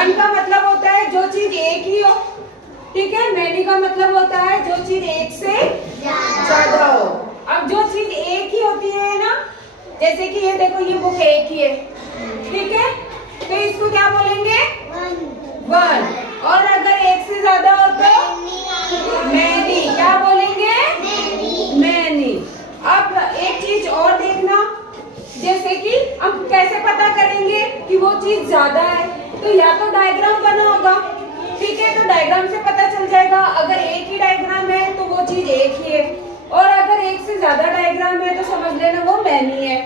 One का मतलब होता है जो चीज एक ही हो, ठीक है। मैनी का मतलब होता है जो चीज एक से ज्यादा हो। अब जो चीज एक ही होती है ना, जैसे कि ये देखो, ये बुक एक ही है, ठीक है, तो इसको क्या बोलेंगे? वन। और अगर एक से ज्यादा हो तो मैनी। क्या बोलेंगे? मैनी। अब एक चीज और देखना, जैसे कि हम कैसे पता करेंगे कि वो चीज ज्यादा है, तो या तो डायग्राम बना होगा, ठीक है, तो डायग्राम से पता चल जाएगा। अगर एक ही डायग्राम है तो वो चीज एक ही है, और अगर एक से ज्यादा डायग्राम है तो समझ लेना वो मैनी है,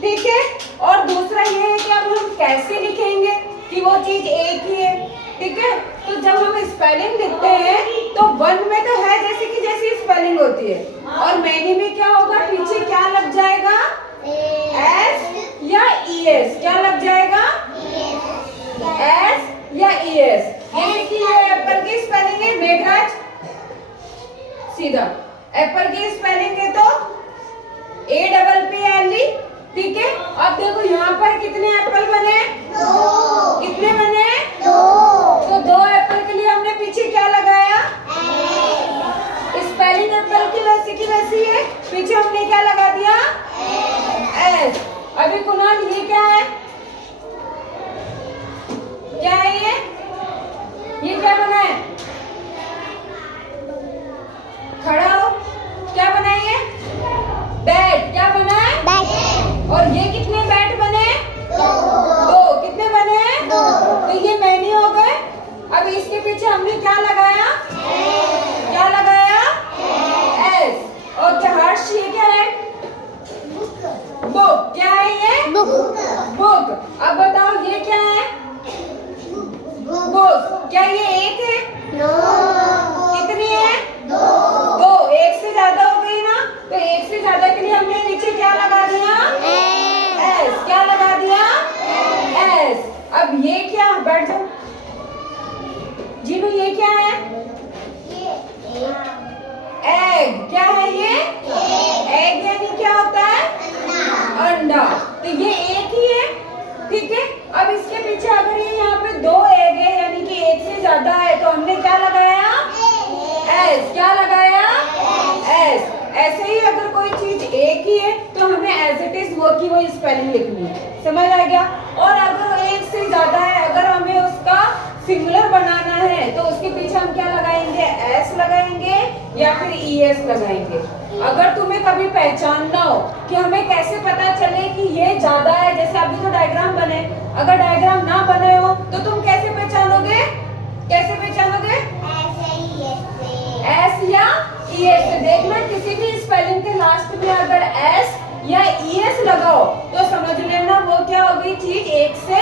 ठीक है। और दूसरा ये है कि अब हम कैसे लिखेंगे कि वो चीज एक ही है, ठीक है। तो जब हम स्पेलिंग लिखते हैं तो वन में तो है जैसे कि जैसी स्पेलिंग होती है, और मैनी में क्या होगा, पीछे क्या लग जाएगा? एस या ईएस। क्या लग जाएगा? एस या ईएस। जैसे कि ये एप्पल की स्पेलिंग है मेघराज, सीधा एप्पल की स्पेलिंग है तो APPLE, ठीक है। अब देखो यहाँ पर कितने एप्पल बने? दो। कितने बने? दो। तो दो एप्पल के लिए हमने पीछे क्या लगाया? स्पेलिंग एप्पल की वैसी है, पीछे हमने क्या लगा दिया? एस। अभी कुणाल ये क्या है? क्या है ये क्या बना है? खड़ा हो, क्या बना है ये? बैट। क्या बना है? बैट। और ये कितने बैट बने? दो। कितने बने? दो। तो ये मैनी हो गए। अब इसके पीछे हमने क्या लगाया? क्या लगाया? एस। और क्या हर्ष, ये क्या है? बुक। क्या है ये? बुक। अब बताओ ये क्या है? बुक। क्या ये एक है? कितनी है? दो। एक से ज्यादा हो गई ना, तो एक से ज्यादा के लिए हमने नीचे क्या लगा दिया? एस। क्या लगा दिया? एस। अब ये क्या, बैठ जाओ जीनू, ये क्या है? एग। क्या है ये? एग यानी क्या होता है? अंडा। तो ये एक ही है, ठीक है। अब इसके पीछे अगर ये यहाँ पे दो एग है यानी कि एक से ज्यादा है, तो हमने क्या लगाया? एस। क्या लगाया? एस। ऐसे ही अगर कोई चीज एक ही है तो हमें एज इट इज वो की वो स्पेलिंग लिखनी है, समझ आ गया। और अगर एक से ज्यादा है, अगर हमें उसका सिंगुलर बनाना है तो उसके पीछे हम क्या लगाएंगे? एस लगाएंगे या फिर ईएस लगाएंगे। अगर तुम्हें कभी पहचानना हो कि हमें कैसे पता चले कि ये ज्यादा है, जैसे अभी तो डायग्राम बने, अगर डायग्राम ना बने हो तो तुम कैसे पहचानोगे? कैसे पहचानोगे? एस या ईएस से। देखना किसी भी स्पेलिंग के लास्ट में अगर एस या ईएस लगाओ तो समझ लेना वो क्या होगी, चीज एक से